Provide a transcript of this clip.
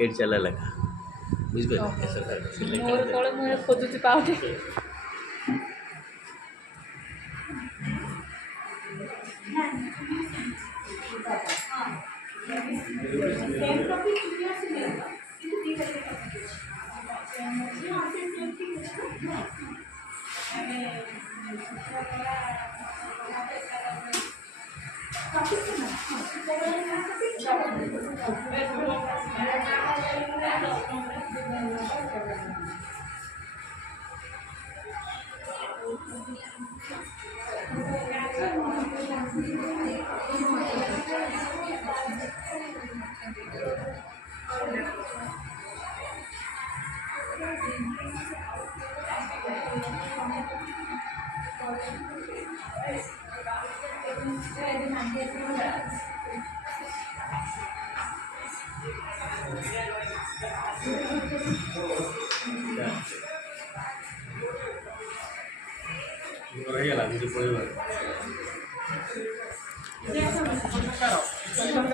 पेट चला लगा बुझिपारे ऐसा मोर कौन मुझे खोजुची पाउटी ରହିଗଲା କିଛି ପଡ଼ିବ